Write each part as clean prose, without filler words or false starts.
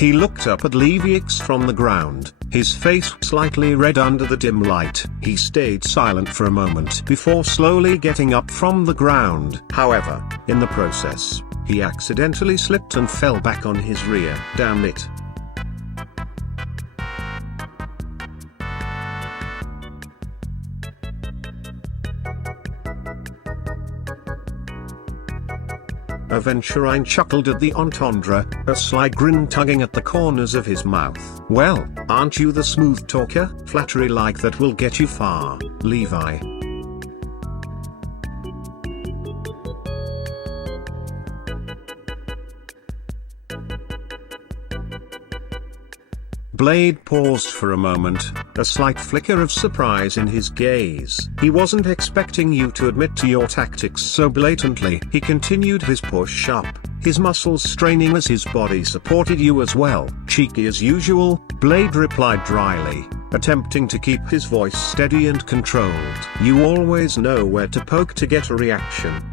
He looked up at 𝓯𝓻𝓻𝓮𝓪𝓴��� from the ground, his face slightly red under the dim light. He stayed silent for a moment before slowly getting up from the ground. However, in the process, he accidentally slipped and fell back on his rear. Damn it. Aventurine chuckled at the entendre, a sly grin tugging at the corners of his mouth. Well, aren't you the smooth talker? Flattery like that will get you far, Levi. Blade paused for a moment, a slight flicker of surprise in his gaze. He wasn't expecting you to admit to your tactics so blatantly. He continued his push up, his muscles straining as his body supported you as well. Cheeky as usual, Blade replied dryly, attempting to keep his voice steady and controlled. You always know where to poke to get a reaction.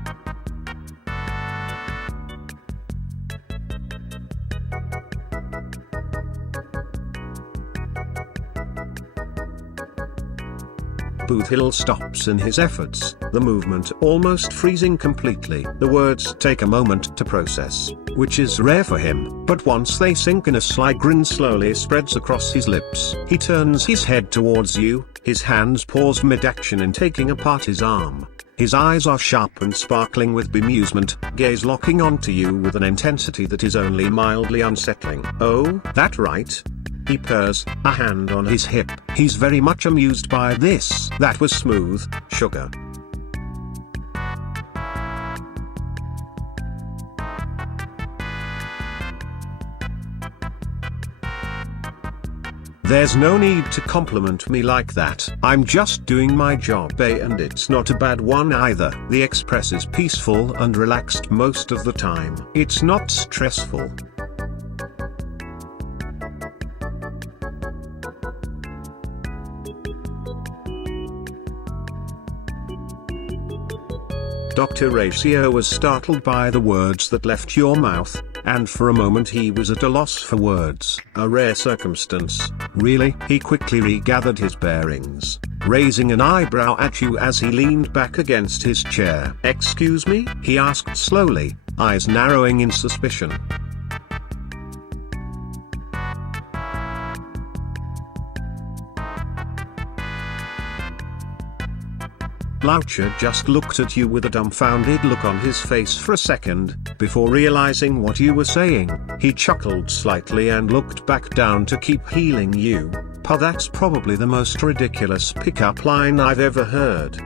Boothill stops in his efforts, the movement almost freezing completely. The words take a moment to process, which is rare for him, but once they sink in, a sly grin slowly spreads across his lips. He turns his head towards you, his hands paused mid-action in taking apart his arm. His eyes are sharp and sparkling with bemusement, gaze locking onto you with an intensity that is only mildly unsettling. Oh, that right? He purrs, a hand on his hip. He's very much amused by this. That was smooth, sugar. There's no need to compliment me like that. I'm just doing my job, and it's not a bad one either. The express is peaceful and relaxed most of the time. It's not stressful. Dr. Ratio was startled by the words that left your mouth, and for a moment he was at a loss for words. A rare circumstance, really. He quickly regathered his bearings, raising an eyebrow at you as he leaned back against his chair. Excuse me? He asked slowly, eyes narrowing in suspicion. Loucha just looked at you with a dumbfounded look on his face for a second, before realizing what you were saying. He chuckled slightly and looked back down to keep healing you. That's probably the most ridiculous pickup line I've ever heard.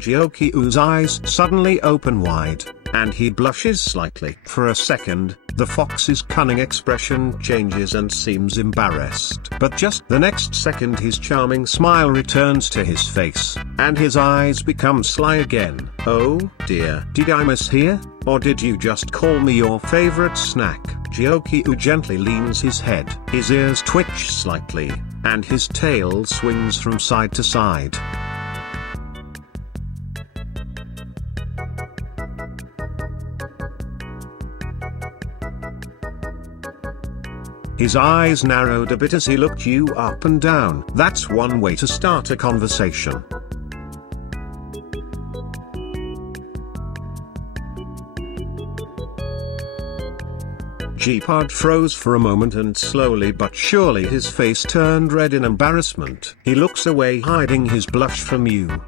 Jiaoqiu's eyes suddenly open wide, and he blushes slightly. For a second, the fox's cunning expression changes and seems embarrassed. But just the next second his charming smile returns to his face, and his eyes become sly again. Oh dear, did I mishear? Or did you just call me your favorite snack? Jiaoqiu gently leans his head. His ears twitch slightly, and his tail swings from side to side. His eyes narrowed a bit as he looked you up and down. That's one way to start a conversation. Gepard froze for a moment and slowly but surely his face turned red in embarrassment. He looks away, hiding his blush from you.